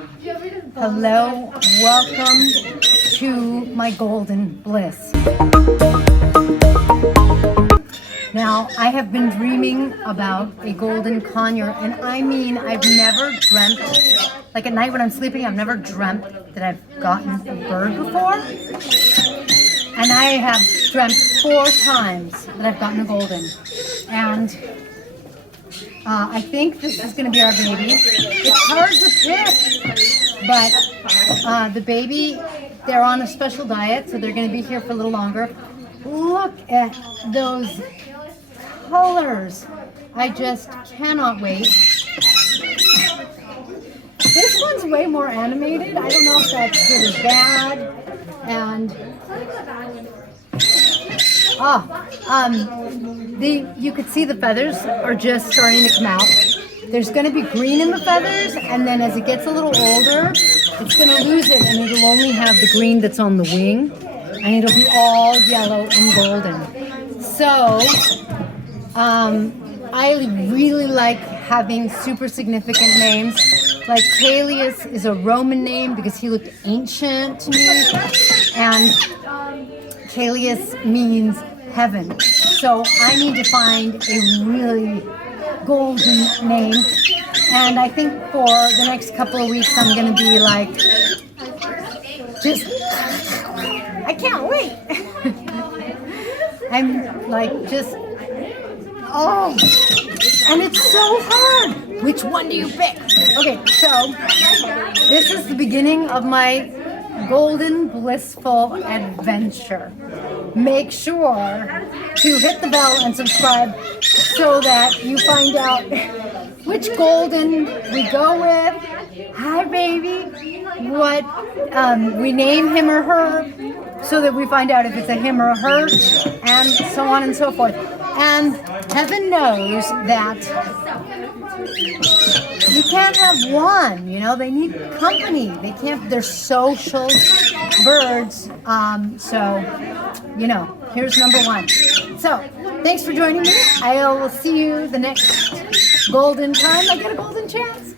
Hello, welcome to my golden bliss. Now, I have been dreaming about a golden conure, and I mean, I've never dreamt, like at night when I'm sleeping, I've never dreamt that I've gotten a bird before. And I have dreamt 4 times that I've gotten a golden. And I think this is going to be our baby. It's hard to pick, but the baby, they're on a special diet, so they're going to be here for a little longer. Look at those colors. I just cannot wait. This one's way more animated. I don't know if that's good or bad. And you could see the feathers are just starting to come out. There's going to be green in the feathers, and then as it gets a little older, it's going to lose it, and it'll only have the green that's on the wing, and it'll be all yellow and golden. So, I really like having super significant names. Like Callias is a Roman name because he looked ancient to me, and Callias means heaven. So I need to find a really golden name, and I think for the next couple of weeks I'm going to be like, I can't wait. I'm like and it's so hard. Which one do you pick? Okay, so this is the beginning of my golden blissful adventure. Make sure to hit the bell and subscribe so that you find out which golden we go with. Hi baby. What we name him or her, so that we find out if it's a him or a her, and so on and so forth. And heaven knows that you can't have one, they need company. They're social birds. So, here's number 1. So, thanks for joining me. I will see you the next golden time I get a golden chance.